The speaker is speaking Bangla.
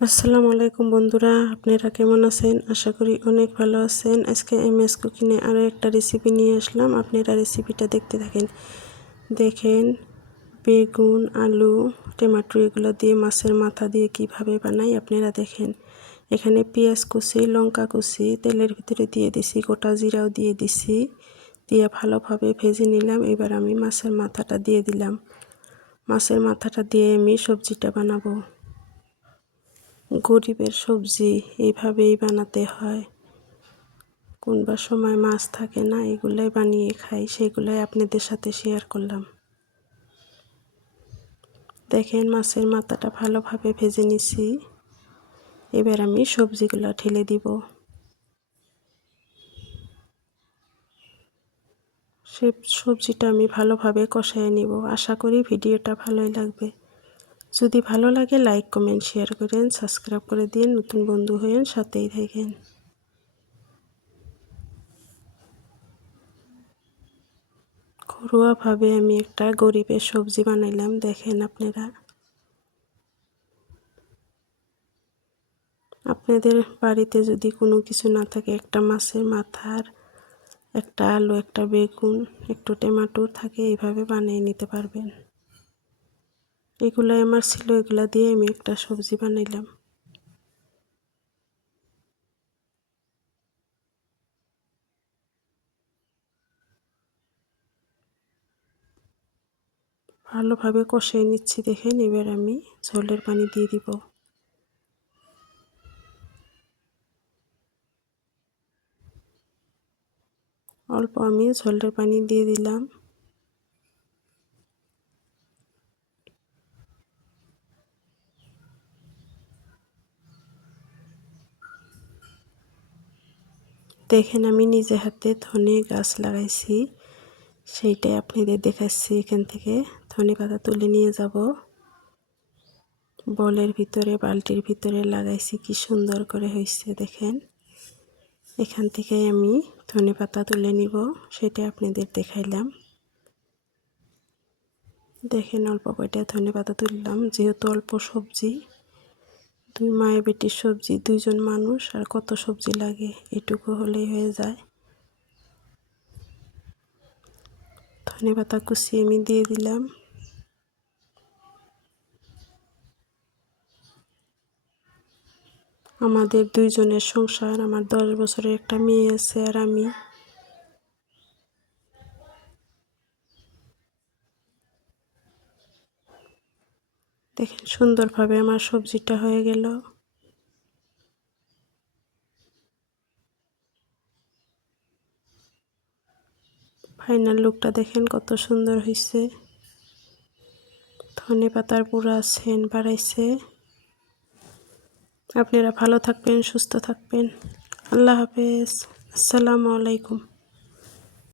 আসসালামু আলাইকুম বন্ধুরা, আপনারা কেমন আছেন? আশা করি অনেক ভালো আছেন। আজকে এমএস কুকিংয়ে আরও একটা রেসিপি নিয়ে আসলাম। আপনারা রেসিপিটা দেখতে থাকেন। দেখেন বেগুন, আলু, টমেটো এগুলো দিয়ে মাছের মাথা দিয়ে কিভাবে বানাই আপনারা দেখেন। এখানে পেঁয়াজ কুচি, লঙ্কা কুচি তেলের ভিতরে দিয়ে দিছি, গোটা জিরাও দিয়ে দিছি, দিয়ে ভালোভাবে ভেজে নিলাম। এবার আমি মাছের মাথাটা দিয়ে দিলাম। মাছের মাথাটা দিয়ে আমি সবজিটা বানাবো। গরিবের সবজি এইভাবেই বানাতে হয়। কোনবা সময় মাছ থাকে না, এগুলাই বানিয়ে খাই, সেগুলাই আপনাদের সাথে শেয়ার করলাম। দেখেন মাছের মাথাটা ভালোভাবে ভেজে নিছি। এবার আমি সবজিগুলো ঢেলে দিব। সে সবজিটা আমি ভালোভাবে কষায় নিব। আশা করি ভিডিওটা ভালোই লাগবে। যদি ভালো লাগে লাইক কমেন্ট শেয়ার করেন, সাবস্ক্রাইব করে দিন, নতুন বন্ধু হয়েন, সাথেই থাকেন। ঘরোয়াভাবে আমি একটা গরিবের সবজি বানাইলাম। দেখেন আপনাদের বাড়িতে যদি কোনো কিছু না থাকে, একটা মাছের মাথার, একটা আলু, একটা বেগুন, একটু টমেটো থাকে, এইভাবে বানিয়ে নিতে পারবেন। এগুলাই আমার ছিল, এগুলা দিয়ে আমি একটা সবজি বানাইলাম। ভালোভাবে কষিয়ে নিচ্ছি। দেখেন এবার আমি ঝোলের পানি দিয়ে দিব। অল্প আমি ঝোলের পানি দিয়ে দিলাম। দেখেন আমি নিজে হাতে ধনে গাছ লাগাইছি, সেইটাই আপনাদের দেখাচ্ছি। এখান থেকে ধনে পাতা তুলে নিয়ে যাব। বলের ভিতরে, বালতির ভিতরে লাগাইছি, কি সুন্দর করে হয়েছে দেখেন। এখান থেকে আমি ধনে পাতা তুলে নিব, সেটা আপনাদের দেখাইলাম। দেখেন অল্প কয়টা ধনে পাতা তুললাম, যেহেতু অল্প সবজি, দুই মায়ের বেটির সবজি, দুইজন মানুষ, আর কত সবজি লাগে, এটুকু হলেই হয়ে যায়। ধনে পাতা কুচি আমি দিয়ে দিলাম। আমাদের দুইজনের সংসার, আমার 10 বছরের একটা মেয়ে আছে আর আমি। দেখেন সুন্দরভাবে আমার সবজিটা হয়ে গেল। ফাইনাল লুকটা দেখেন কত সুন্দর হয়েছে। ধনে পাতার পুরা সেন্ট বাড়াইছে। আপনারা ভালো থাকবেন, সুস্থ থাকবেন। আল্লাহ হাফেজ। আসসালামু আলাইকুম।